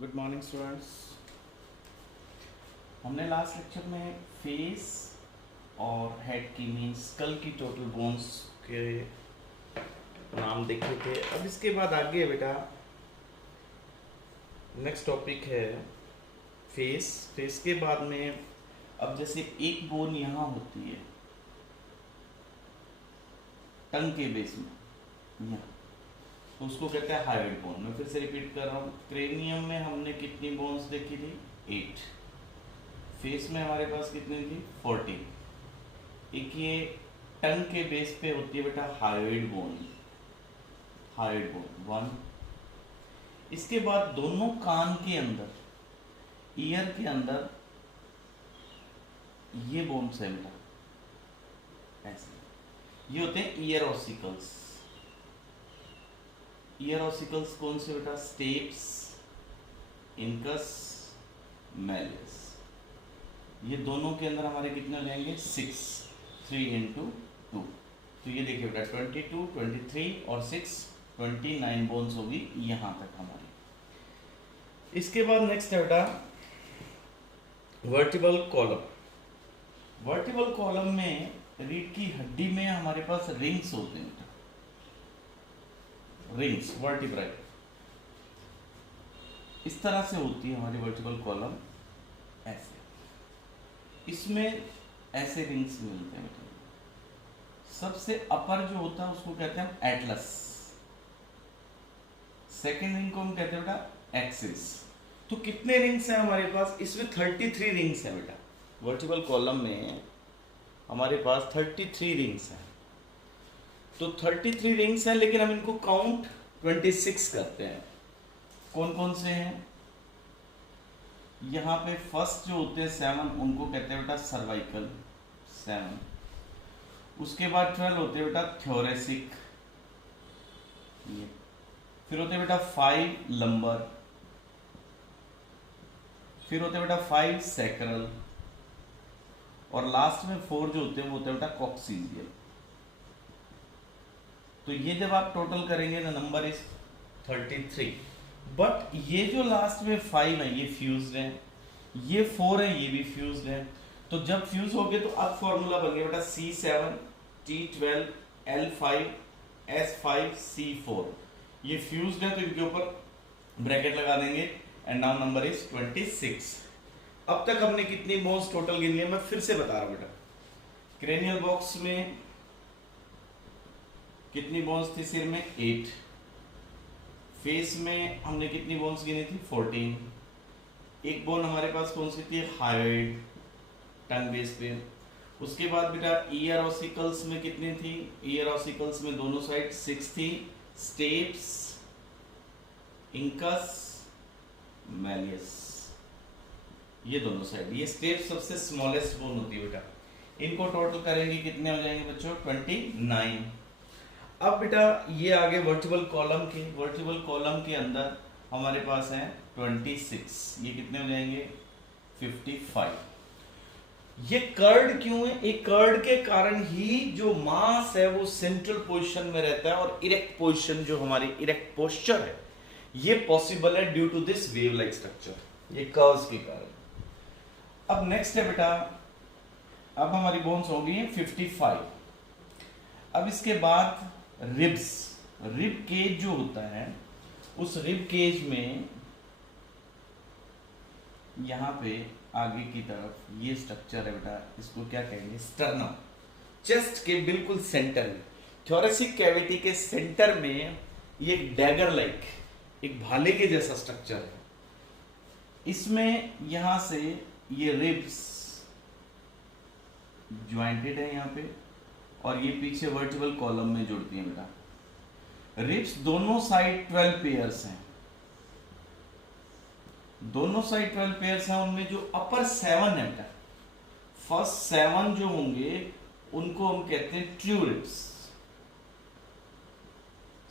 Good morning students. हमने last lecture में face और हेड की मीन्स स्कल की टोटल बोन्स के नाम देखे थे। अब इसके बाद आगे बेटा नेक्स्ट टॉपिक है फेस। फेस के बाद में अब जैसे एक बोन यहाँ होती है टंग के बेस में यहाँ, तो उसको कहते हैं हाइड बोन। मैं फिर से रिपीट कर रहा हूँ, क्रेनियम में हमने कितनी बोन्स देखी थी? 8। फेस में हमारे पास कितनी थी? 14। एक ये टंग के बेस पे होती है बेटा हाइड बोन, हाइड बोन 1। इसके बाद दोनों कान के अंदर, ईयर के अंदर ये बोन्स है बेटा, ऐसे ये होते हैं ईयर ऑसिकल्स। ईयर ऑसिकल्स कौन से बेटा? Steps, incus, malleus. ये दोनों के अंदर हमारे कितने हो जाएंगे? 6, 3 into 2। तो ये देखिए बेटा 22, 23 और 6, 29 बोन्स होगी यहां तक हमारी। इसके बाद नेक्स्ट है बेटा वर्टिबल कॉलम। वर्टिबल कॉलम में रीढ़ की हड्डी में हमारे पास रिंग्स होते हैं, रिंग्स वर्टिब्राई इस तरह से होती है हमारी वर्टिबल कॉलम, ऐसे। इसमें ऐसे रिंग्स मिलते हैं बेटा। सबसे अपर जो होता है उसको कहते हैं एटलस, सेकेंड रिंग को हम कहते हैं बेटा एक्सिस। तो कितने रिंग्स हैं हमारे पास? इसमें 33 रिंग्स हैं बेटा। वर्टिबल कॉलम में हमारे पास 33 रिंग्स हैं। तो 33 रिंग्स हैं, लेकिन हम इनको काउंट 26 करते हैं। कौन कौन से हैं? यहाँ पे फर्स्ट जो होते हैं 7, उनको कहते हैं बेटा सर्वाइकल 7। उसके बाद 12 होते हैं बेटा थ्योरेसिक, ये फिर होते हैं बेटा 5 लंबर, फिर होते हैं बेटा 5 सैक्रल, और लास्ट में 4 जो होते हैं वो होते हैं बेटा कॉक्सीजियल। तो ये जब आप टोटल करेंगे ना, नंबर इज 33। बट ये जो लास्ट में 5 है ये फ्यूज्ड है, ये 4 है ये भी फ्यूज्ड है। तो जब फ्यूज हो गए तो अब फॉर्मूला बन गया बेटा C7 T12 L5 S5 C4। ये फ्यूज्ड है तो इनके ऊपर ब्रैकेट लगा देंगे एंड नाउ नंबर इज 26। अब तक हमने कितनी बोन्स टोटल गिन लिया, मैं फिर से बता रहा हूं बेटा। क्रेनियल बॉक्स में कितनी बोन्स थी? सिर में 8। फेस में हमने कितनी बोन्स गिनी थी? 14। एक बोन हमारे पास कौन सी थी? हाइड, टंग बेस पे। उसके बाद बेटा ईयर ऑसिकल्स में कितनी थी? ईयर ऑसिकल्स में दोनों साइड 6 थी। स्टेप्स, इंकस, मैलियस, ये दोनों साइड। ये स्टेप सबसे स्मॉलेस्ट बोन होती है बेटा। इनको टोटल करेंगे कितने हो जाएंगे बच्चों? 29। अब बेटा ये आगे वर्टिबल कॉलम के, वर्टिबल कॉलम के अंदर हमारे पास है 26। ये कितने हो जाएंगे? 55। ये कर्ड क्यों है? एक कर्ड के कारण ही जो मास है वो सेंट्रल पोजीशन में रहता है, और इरेक्ट पोजीशन जो हमारी इरेक्ट पोस्चर है ये पॉसिबल है due to this wave like structure, ये कर्व्स के कारण। अब नेक्स्ट है बेटा, अब हमारी बोन्स हो गई है 55। अब इसके बाद रिब्स, रिब केज जो होता है, उस रिब केज में यहां पे आगे की तरफ ये स्ट्रक्चर है बेटा, इसको क्या कहेंगे? स्टर्नम। चेस्ट के बिल्कुल सेंटर में, थोरेसिक कैविटी के सेंटर में ये डैगर लाइक, एक भाले के जैसा स्ट्रक्चर है। इसमें यहां से ये रिब्स ज्वाइंटेड है यहाँ पे, और ये पीछे वर्टिबल कॉलम में जुड़ती है बेटा। रिब्स दोनों साइड 12 पेयर्स हैं, दोनों साइड 12 पेयर्स हैं। उनमें जो अपर 7 है बेटा, फर्स्ट 7 जो होंगे उनको हम कहते हैं ट्रू रिब्स।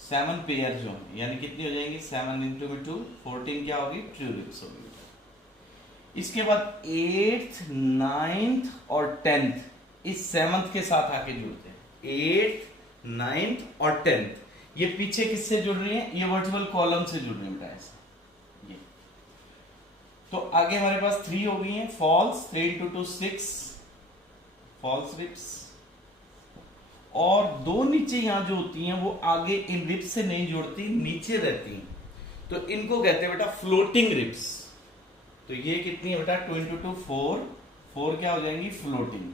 7 पेयर जो होंगे, यानी कितनी हो जाएंगी? 7 into 2 14 क्या होगी? ट्रू रिब्स होगी। इसके बाद 8th 9th और 10th इस 7th के साथ आके जुड़ते हैं। 8th 9th और 10th ये पीछे किससे जुड़ रही है? ये वर्टिबल कॉलम से जुड़ रही है बेटा, ऐसा। ये तो आगे हमारे पास 3 हो गई हैं फॉल्स, 3 into 2 6 फॉल्स रिब्स, और 2 नीचे यहां जो होती हैं वो आगे इन रिब्स से नहीं जुड़ती, नीचे रहती हैं, तो इनको कहते हैं बेटा फ्लोटिंग रिब्स। तो ये कितनी है बेटा 2 into 2 4, 4 क्या हो जाएंगी फ्लोटिंग,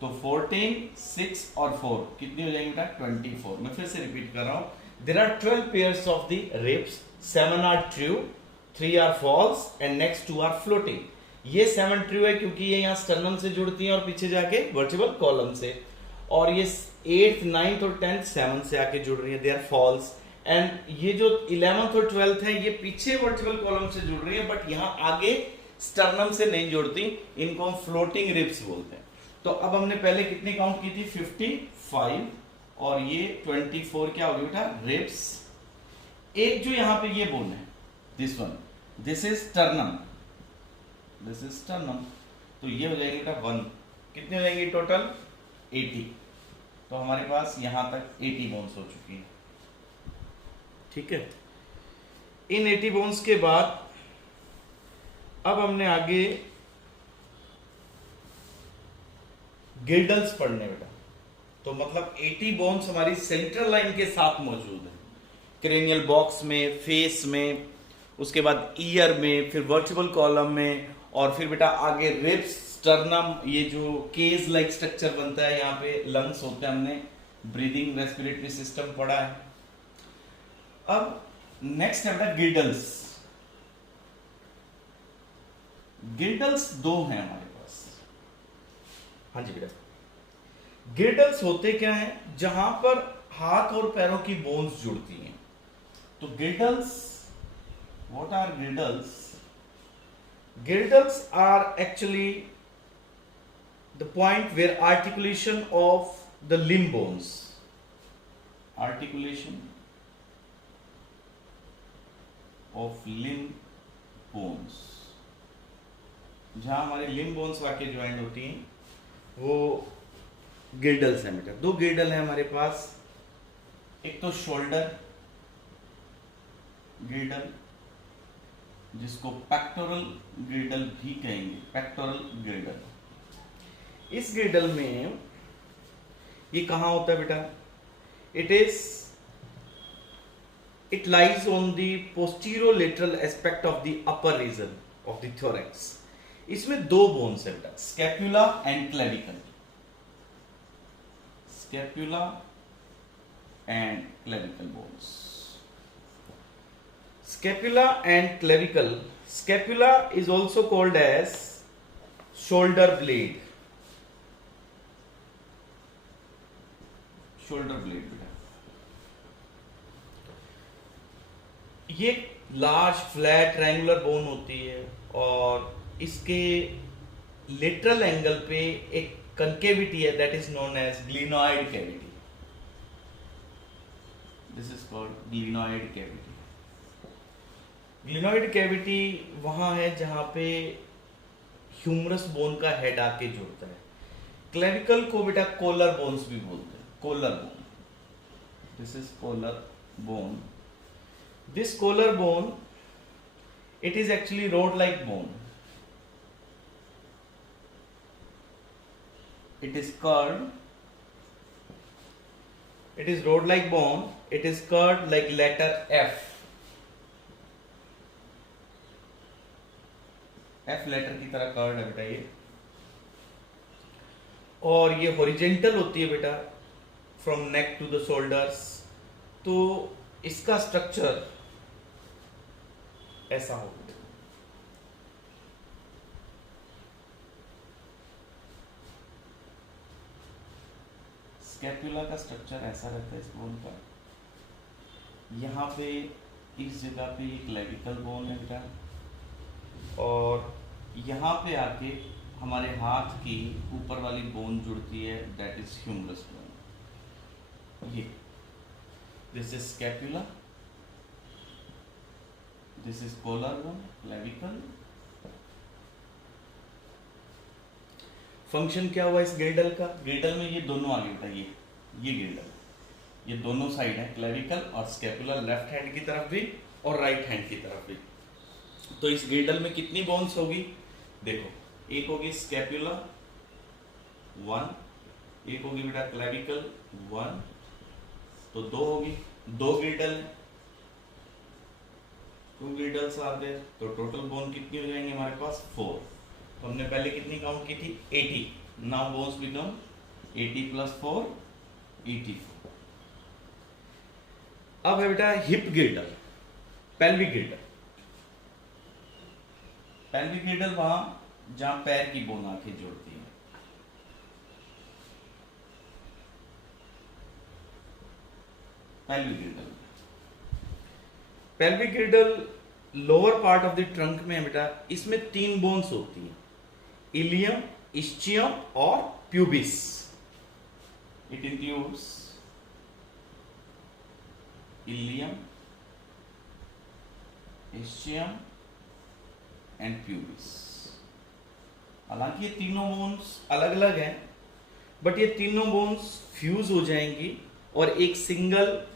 तो 14 6 और 4 कितनी हो जाएंगी बेटा 24। मैं फिर से रिपीट कर रहा हूं, there are 12 pairs of the ribs, 7 are true, 3 are false and next 2 are floating. ये 7 ट्रू है क्योंकि ये यहाँ स्टर्नम से जुड़ती हैं और पीछे जाके वर्टिबल कॉलम से, और ये 8th 9th और 10th 7 से आके जुड़ रही है, दे आर फॉल्स। एंड ये जो 11th और 12th है ये पीछे वर्टिबल कॉलम से जुड़ रही है, बट यहाँ आगे स्टर्नम से नहीं जुड़ती, इनको हम फ्लोटिंग रिब्स बोलते हैं। तो अब हमने पहले कितनी काउंट की थी 55, और ये 24 क्या होगी बेटा रिब्स। एक जो यहां पे ये बोन है, this one, this is sternum, this is sternum, तो ये हो जाएगी बेटा 1, कितनी हो जाएंगी टोटल 80। तो हमारे पास यहां तक 80 बोन्स हो चुकी है, ठीक है। इन 80 बोन्स के बाद अब हमने आगे गिल्डल्स पढ़ने बेटा, तो मतलब 80 बोन्स हमारी सेंट्रल लाइन के साथ मौजूद है, क्रेनियल बॉक्स में, फेस में, उसके बाद ईयर में, फिर वर्टिबल कॉलम में, और फिर बेटा आगे रिब्स, स्टर्नम, ये जो केज लाइक स्ट्रक्चर बनता है, यहाँ पे लंग्स होते हैं, हमने ब्रीदिंग रेस्पिरेटरी सिस्टम पढ़ा है। अब नेक्स्ट है बेटा गिल्डल्स। गिल्डल्स 2 हैं हमारे पास, हाँ जी बेटा। गिल्डल्स होते क्या हैं, जहां पर हाथ और पैरों की बोन्स जुड़ती हैं। तो girdles, what are girdles? Girdles are actually the point where articulation of the limb bones, articulation of limb bones, जहां हमारे limb bones वाके ज्वाइंट होती हैं वो गिल्डल्स हैं बेटा। 2 गिल्डल हैं हमारे पास, एक तो शोल्डर गिल्डल जिसको पेक्टोरल गिल्डल भी कहेंगे, पेक्टोरल गिल्डल। इस गिल्डल में ये कहां होता है बेटा, it lies on the posterolateral aspect of the upper region of the thorax. इसमें 2 बोन्स है बेटा, scapula and clavicle, scapula and clavicle bones. Scapula and clavicle, scapula is also called as shoulder blade, shoulder blade बेटा। ये large flat triangular bone होती है, और इसके lateral angle पे एक कंकेविटी है, that is known as glenoid cavity, this is called glenoid cavity. Glenoid cavity वहां है जहां पे ह्यूमरस बोन का हेड आके जुड़ता है। क्लेविकल को बेटा कोलर बोन्स भी बोलते हैं, collar bone, this is collar bone. This collar bone, it is actually rod-like bone. It is curved. It is rod-like bone. It is curved like letter F. F letter की तरह curved है बेटा ये, और ये horizontal होती है बेटा from neck to the shoulders। तो इसका स्ट्रक्चर ऐसा होगा। स्कैपुला का स्ट्रक्चर ऐसा रहता है इस बोन का, यहाँ पे इस जगह पे एक क्लेविकल बोन है बेटा, और यहाँ पे आके हमारे हाथ की ऊपर वाली बोन जुड़ती है, दैट इज ह्यूमरस बोन। ये this is scapula, this is collar bone, clavicle. Function क्या हुआ इस गिल्डल का? गिल्डल में ये दोनों आगे बेटा, ये गिल्डल, ये दोनों साइड है, क्लेविकल और स्कैपुला, लेफ्ट हैंड की तरफ भी और राइट हैंड की तरफ भी। तो इस गिल्डल में कितनी बोन्स होगी? देखो, एक होगी स्कैपुला 1, एक होगी बेटा क्लेविकल 1, तो 2 होगी, 2 गिल्डल, 2 गिल्डल्स आर देयर, तो टोटल बोन कितनी हो जाएंगे हमारे पास 4। तो हमने पहले कितनी काउंट की थी? 80। Now bones become 80 + 4 84। अब है बेटा hip girdle, pelvic girdle. Pelvic girdle वहां जहां पैर की बोन आके जोड़ती है। Pelvic girdle, pelvic girdle lower part of the trunk में बेटा, इसमें 3 बोन्स होती हैं, इलियम, इस्चियम और pubis. It includes ilium, ischium and pubis. हालांकि ये तीनों बोन्स अलग अलग हैं, बट ये तीनों बोन्स फ्यूज हो जाएंगी और एक सिंगल,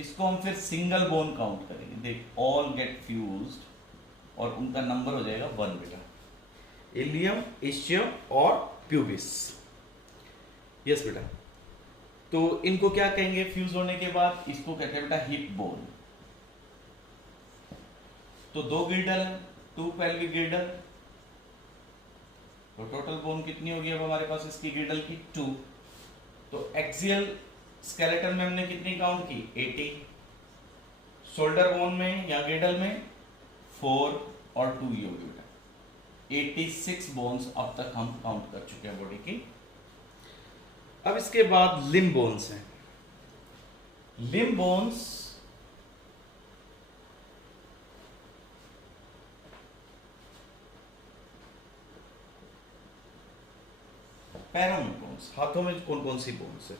इसको हम फिर सिंगल बोन काउंट करेंगे। देख, ऑल गेट फ्यूज्ड और उनका नंबर हो जाएगा 1 बेटा, इलियम, इस्चियम और प्यूबिस। यस बेटा, तो इनको क्या कहेंगे फ्यूज होने के बाद? इसको कहते हैं बेटा हिप बोन। तो 2 गिल्डल, 2 पेल्विक गिल्डल, तो टोटल बोन कितनी होगी अब हमारे पास इसकी गिल्डल की? 2। तो एक्सियल स्केलेटन में हमने कितनी काउंट की? 80। शोल्डर बोन में या गिल्डल में 4 और 2 ये होगी बेटा, 86 बोन्स अब तक हम काउंट कर चुके हैं बॉडी की। अब इसके बाद लिम्ब बोन्स हैं। लिम्ब बोन्स पैरों में बोन्स, हाथों में कौन कौन सी बोन्स है?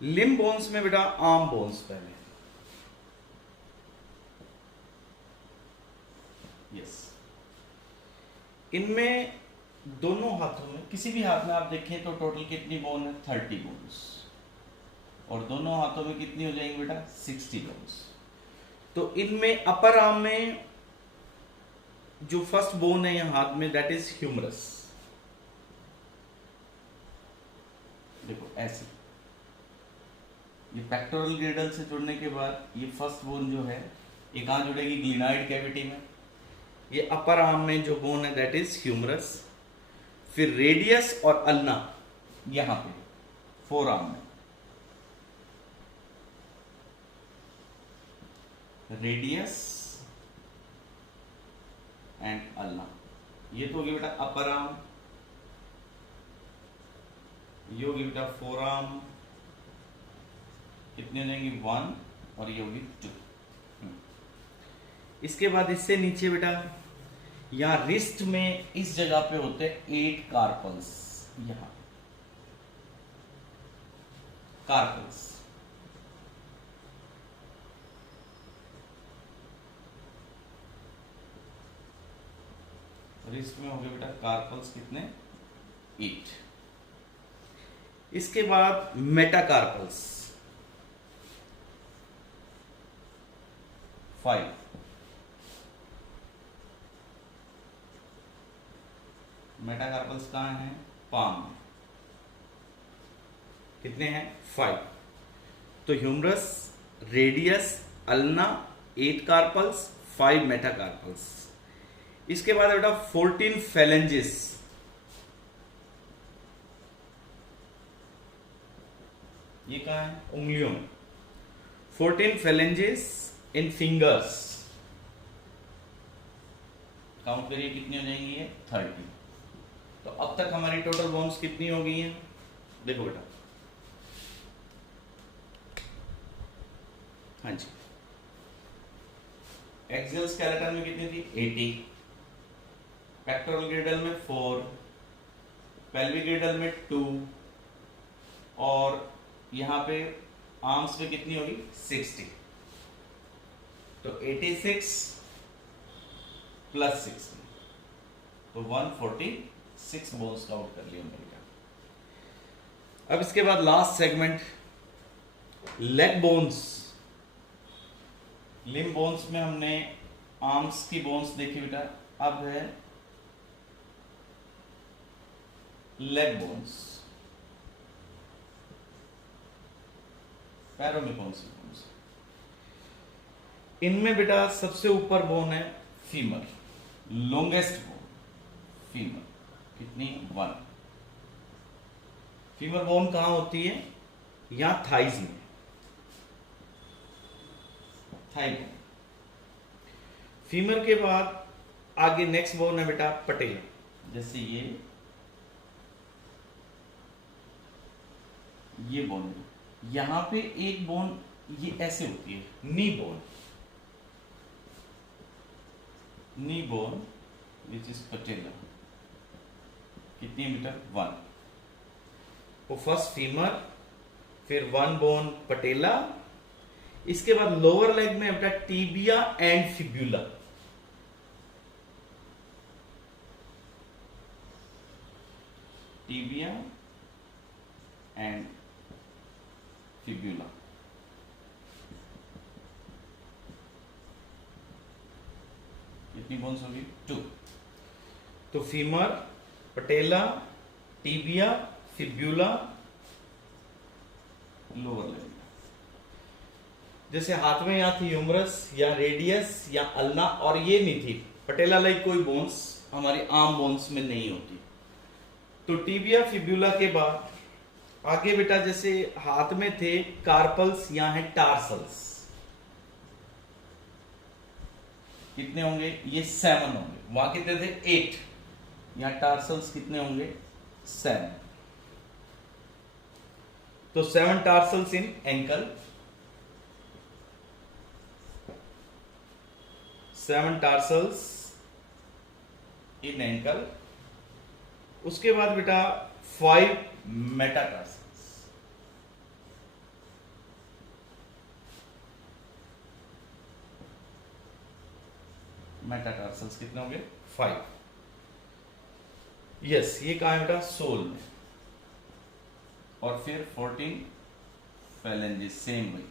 लिम्ब बोन्स में बेटा आर्म बोन्स पहले, यस, इनमें दोनों हाथों में, किसी भी हाथ में आप देखें तो टोटल कितनी बोन है? 30 बोन्स। और दोनों हाथों में कितनी हो जाएंगी बेटा? 60 बोन्स। तो इनमें अपर आर्म में जो फर्स्ट बोन है यहां हाथ में, दैट इज ह्यूमरस। देखो ऐसे, ये पेक्टोरल गिल्डल से जुड़ने के बाद ये फर्स्ट बोन जो है ये कहां जुड़ेगी? ग्लिनाइड कैविटी में। ये अपर आर्म में जो बोन है दैट इज ह्यूमरस। फिर रेडियस और अल्ना यहां पे फोर आर्म में, रेडियस एंड अल्ना, ये तो होगी बेटा अपर आर्म, ये होगी बेटा फोर आर्म, कितने हो जाएंगी? 1 और ये होगी 2। इसके बाद इससे नीचे बेटा यहां रिस्ट में इस जगह पे होते हैं 8 कार्पल्स, यहां कार्पल्स। रिस्ट में हो गए बेटा कार्पल्स कितने? 8। इसके बाद मेटाकार्पल्स 5। मेटाकार्पल्स कहां हैं? पाम में। कितने हैं? 5। तो humerus, radius, ulna, 8 carpals, 5 metacarpals. इसके बाद बेटा 14 फेलेंजेस, ये कहां है? उंगलियों में। 14 फेलेंजेस इन फिंगर्स, काउंट करिए कितनी हो जाएंगी? ये 30। तो अब तक हमारी टोटल बोन्स कितनी हो गई हैं? देखो बेटा, हाँ जी, एक्सियल स्केलेटन में कितनी थी? 80, पेक्टोरल गिल्डल में 4, पेल्विक गिल्डल में 2 और यहां पे आर्म्स में कितनी होगी? 60। तो 86 प्लस 60, तो 146 बोन्स काउंट कर लिया हमने। अब इसके बाद last segment leg bones. Limb bones में हमने आर्म्स की बोन्स देखिए बेटा, अब है लेग बोन्स, पैरों में कौन सी बोन्स? इनमें बेटा सबसे ऊपर बोन है फीमर, लॉन्गेस्ट बोन फीमर, कितनी? 1। फीमर बोन कहां होती है? यहां थाइज में, थाई बोन। फीमर के बाद आगे नेक्स्ट बोन है बेटा पटेला, जैसे ये बोन है, यहां पे एक बोन ये ऐसे होती है, knee bone, knee bone which is patella, कितनी मीटर? 1। वो फर्स्ट फीमर, फिर 1 बोन पटेला, इसके बाद लोअर लेग में बेटा tibia and fibula, tibia and fibula. कितनी बोन्स होगी? 2। तो फीमर, पटेला, टीबिया, फिब्यूला, लोअर लेग। जैसे हाथ में यहां थी ह्यूमरस या रेडियस या अल्ना, और ये नहीं थी पटेला लाइक कोई बोन्स हमारी आर्म बोन्स में नहीं होती। तो टीबिया फिब्यूला के बाद आगे बेटा जैसे हाथ में थे कार्पल्स, यहां है टार्सल्स, कितने होंगे? ये 7 होंगे, वहां कितने थे? 8, यहां टार्सल्स कितने होंगे? 7। तो 7 टार्सल्स इन एंकल, 7 टार्सल्स इन एंकल। उसके बाद बेटा 5 मेटाटार्सल्स, मेटाटार्सल्स कितने होंगे? 5। यस, ये कहां है बेटा? सोल में। और फिर 14 फेलेंजेस, सेम वही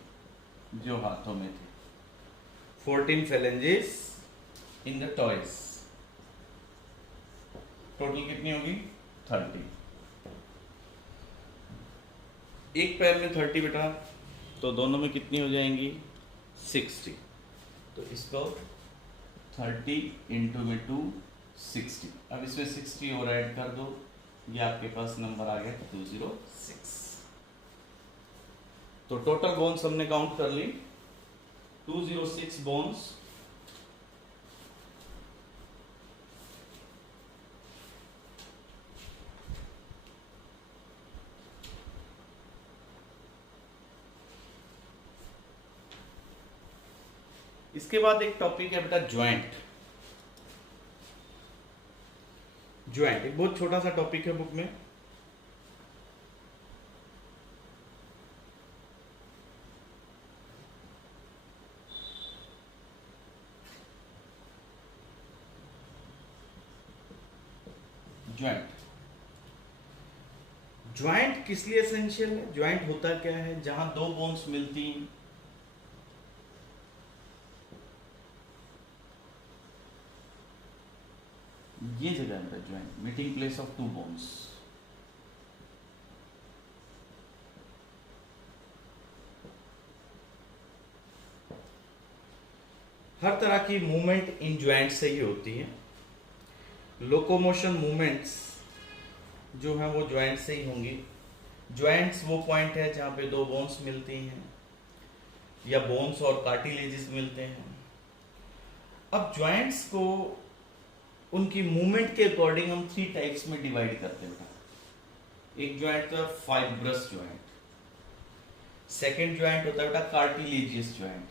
जो हाथों में थे, 14 phalanges in the toys. Total कितनी होगी? 30। एक पैर में 30 बेटा, तो दोनों में कितनी हो जाएंगी? 60। तो इसको 30 इंटू में 2 60। अब इसमें 60 और ऐड कर दो, ये आपके पास नंबर आ गया 206। तो टोटल बोन्स हमने काउंट कर ली, 206 बोन्स। इसके बाद एक टॉपिक है बेटा ज्वाइंट। ज्वाइंट एक बहुत छोटा सा टॉपिक है बुक में। ज्वाइंट, ज्वाइंट किस लिए एसेंशियल है? ज्वाइंट होता क्या है? जहां दो बोन्स मिलती हैं, ये जगह है joint, meeting place of 2 bones. हर तरह की मूवमेंट इन ज्वाइंट से ही होती है। लोकोमोशन मूवमेंट्स जो है वो ज्वाइंट से ही होंगी। ज्वाइंट्स वो पॉइंट है जहां पे दो बोन्स मिलती हैं या बोन्स और कार्टिलेजेस मिलते हैं। अब ज्वाइंट्स को उनकी मूवमेंट के अकॉर्डिंग हम 3 टाइप्स में डिवाइड करते हैं। एक ज्वाइंट तो फाइब्रस ज्वाइंट, सेकेंड ज्वाइंट होता है बेटा कार्टिलेजियस ज्वाइंट,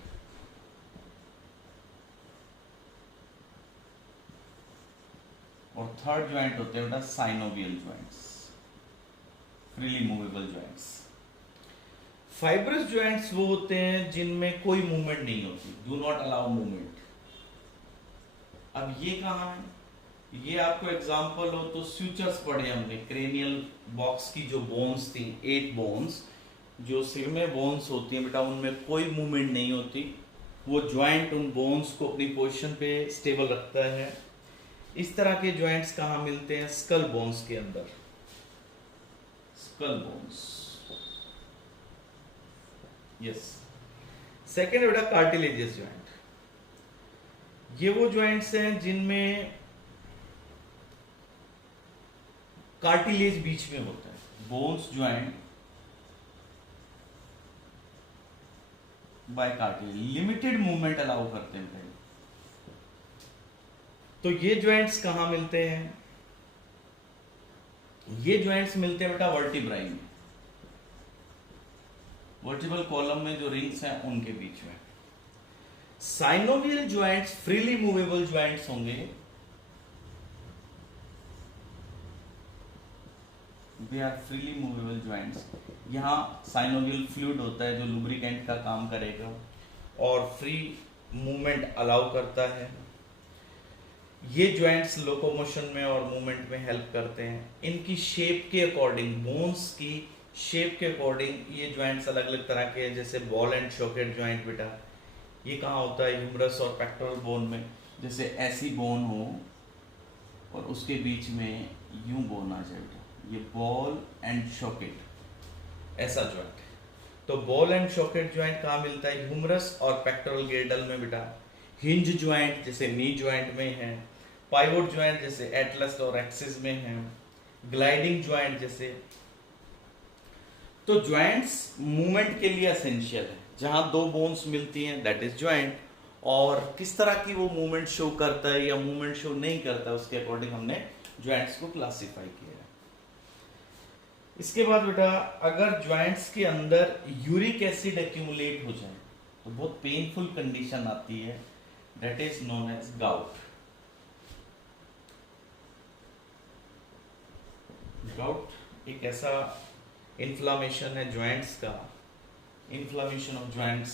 और थर्ड ज्वाइंट होते हैं बेटा synovial joints, freely movable joints. Fibrous joints वो होते हैं जिनमें कोई मूवमेंट नहीं होती, डू नॉट अलाउ मूवमेंट। अब ये कहां है? ये आपको एग्जांपल हो तो स्यूचर्स पढ़े हमने, क्रेनियल बॉक्स की जो बोन्स थी, 8 बोन्स जो सिर में बोन्स होती हैं बेटा, उनमें कोई मूवमेंट नहीं होती, वो ज्वाइंट उन बोन्स को अपनी पोजीशन पे स्टेबल रखता है। इस तरह के ज्वाइंट्स कहाँ मिलते हैं? स्कल बोन्स के अंदर, स्कल बोन्स। यस। सेकेंड बेटा कार्टिलेजियस ज्वाइंट। ये वो ज्वाइंट्स हैं जिनमें कार्टिलेज बीच में होता है। Bones joint by cartilage, limited movement allow करते हैं पहले। तो ये ज्वाइंट्स कहां मिलते हैं? ये ज्वाइंट्स मिलते हैं बेटा वर्टिब्राई में, वर्टिब्रल कॉलम में जो रिंग्स हैं उनके बीच में। Synovial joints freely movable joints होंगे, they are freely movable joints. यहाँ साइनोवियल फ्लूइड होता है जो लुब्रिकेंट का काम करेगा और फ्री मूवमेंट अलाउ करता है। ये ज्वाइंट्स लोकोमोशन में और मूवमेंट में हेल्प करते हैं। इनकी शेप के अकॉर्डिंग, बोन्स की शेप के अकॉर्डिंग ये ज्वाइंट्स अलग अलग तरह के हैं। जैसे बॉल एंड सॉकेट ज्वाइंट बेटा, ये कहाँ होता है? ह्यूमरस और पेक्टोरल बोन में। जैसे ऐसी बोन हो और उसके बीच में यूं बोन आ जाए बेटा, ये बॉल एंड सॉकेट, ऐसा ज्वाइंट। तो बॉल एंड सॉकेट ज्वाइंट कहाँ मिलता है? ह्यूमरस और पेक्टोरल गिर्डल में बेटा। हिंज ज्वाइंट जैसे नी ज्वाइंट में है। पाइवोट ज्वाइंट जैसे एटलस और एक्सिस में है। ग्लाइडिंग ज्वाइंट जैसे। तो ज्वाइंट्स मूवमेंट के लिए एसेंशियल है। जहां दो बोन्स मिलती हैं दैट इज ज्वाइंट, और किस तरह की वो मूवमेंट शो करता है या मूवमेंट शो नहीं करता है उसके अकॉर्डिंग हमने ज्वाइंट्स को क्लासिफाई किया है। इसके बाद बेटा अगर ज्वाइंट्स के अंदर यूरिक एसिड एक्यूमुलेट हो जाए तो बहुत पेनफुल कंडीशन आती है, that is known as gout. Gout एक ऐसा इन्फ्लामेशन है ज्वाइंट्स का, inflammation of joints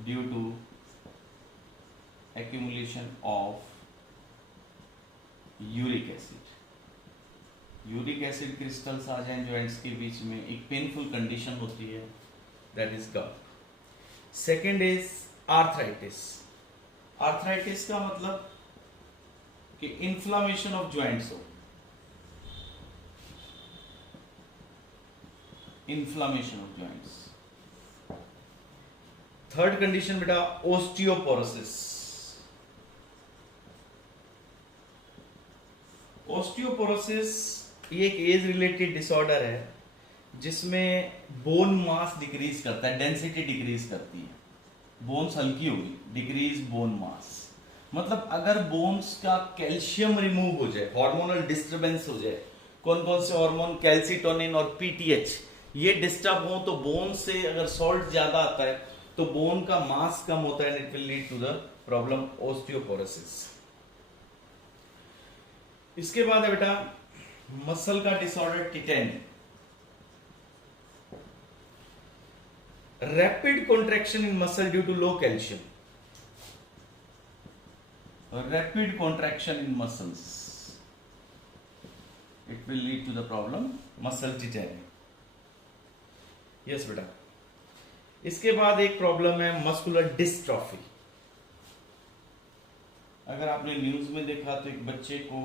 due to accumulation of uric acid. Uric acid crystals आ जाएं ज्वाइंट्स के बीच में, एक पेनफुल कंडीशन होती है, that is gout. Second is arthritis. Arthritis का मतलब कि इन्फ्लामेशन ऑफ ज्वाइंट्स हो, inflammation of joints. Third condition बेटा ओस्टियोपोरोसिस। ओस्टियोपोरोसिस ये एक एज रिलेटेड डिसऑर्डर है जिसमें बोन मास डिक्रीज करता है, डेंसिटी डिक्रीज करती है, बोन्स हल्की होगी, डिक्रीज बोन मास। मतलब अगर बोन्स का कैल्शियम रिमूव हो जाए, हार्मोनल डिस्टरबेंस हो जाए, कौन कौन से हार्मोन, कैल्सिटोनिन और पीटीएच, ये डिस्टर्ब हो तो बोन से अगर सॉल्ट ज्यादा आता है तो बोन का मास कम होता है, it will lead to the problem osteoporosis. इसके बाद है बेटा मसल का disorder tetany. Rapid contraction in muscle due to low calcium, rapid contraction in muscles, it will lead to the problem muscle tetany. Yes बेटा। इसके बाद एक problem है मस्कुलर डिस्ट्रॉफी। अगर आपने न्यूज में देखा तो एक बच्चे को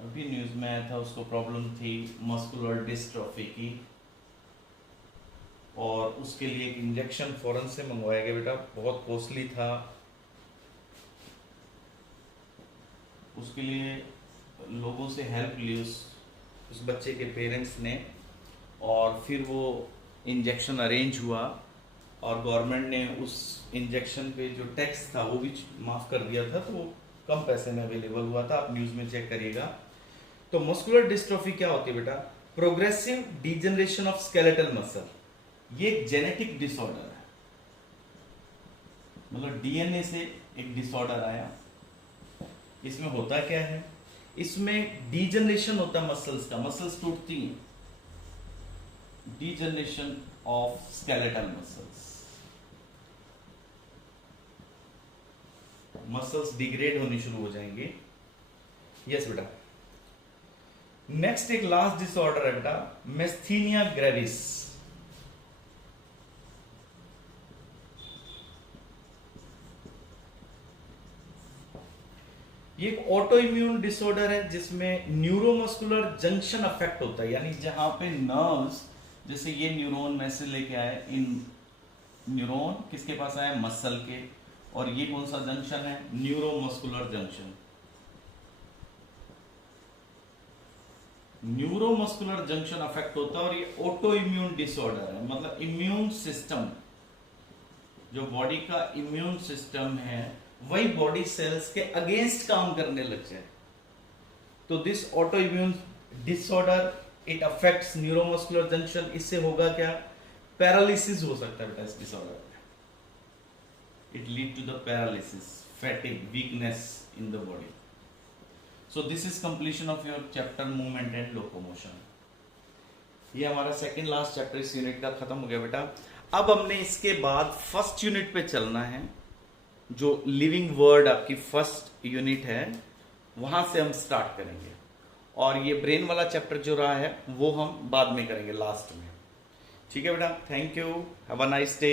अभी न्यूज में आया था, उसको प्रॉब्लम थी मस्कुलर डिस्ट्रॉफी की, और उसके लिए एक इंजेक्शन फौरन से मंगवाया गया बेटा, बहुत कॉस्टली था। उसके लिए लोगों से हेल्प ली उस बच्चे के पेरेंट्स ने, और फिर वो इंजेक्शन अरेंज हुआ और गवर्नमेंट ने उस इंजेक्शन पे जो टैक्स था वो भी माफ कर दिया था, तो वो कम पैसे में अवेलेबल हुआ था। आप न्यूज में चेक करिएगा। तो मस्कुलर डिस्ट्रॉफी क्या होती है बेटा? Progressive degeneration of skeletal muscle. ये एक जेनेटिक डिसऑर्डर है, मतलब डीएनए से एक डिसऑर्डर आया। इसमें होता क्या है? इसमें डिजनरेशन होता है मसल्स का, मसल्स टूटती हैं, degeneration of skeletal muscles, muscles degrade होने शुरू हो जाएंगे। यस बेटा। नेक्स्ट एक लास्ट डिसऑर्डर है बेटा, मेस्थीनिया ग्रेविस। ये एक ऑटो इम्यून डिसऑर्डर है जिसमें न्यूरोमस्कुलर जंक्शन अफेक्ट होता है, यानी जहां पे नर्व्स, जैसे ये न्यूरॉन में से लेके आए, इन न्यूरॉन किसके पास आया, मसल के, और ये कौन सा जंक्शन है, neuromuscular junction. Neuromuscular junction affect होता है और ये ऑटो इम्यून डिसऑर्डर है, मतलब इम्यून सिस्टम, जो बॉडी का इम्यून सिस्टम है वही बॉडी सेल्स के अगेंस्ट काम करने लग जाए। तो this auto immune disorder it affects neuromuscular junction. इससे होगा क्या, पैरालिसिस हो सकता है बेटा इस डिसऑर्डर में। It lead to the paralysis, fatigue, weakness in the body. So this is completion of your chapter movement and locomotion. ये हमारा सेकंड लास्ट चैप्टर इस यूनिट का खत्म हो गया बेटा। अब हमने इसके बाद फर्स्ट यूनिट पे चलना है, जो लिविंग वर्ड आपकी फर्स्ट यूनिट है, वहां से हम स्टार्ट करेंगे। और ये ब्रेन वाला चैप्टर जो रहा है वो हम बाद में करेंगे, लास्ट में। ठीक है बेटा, thank you, have a nice day.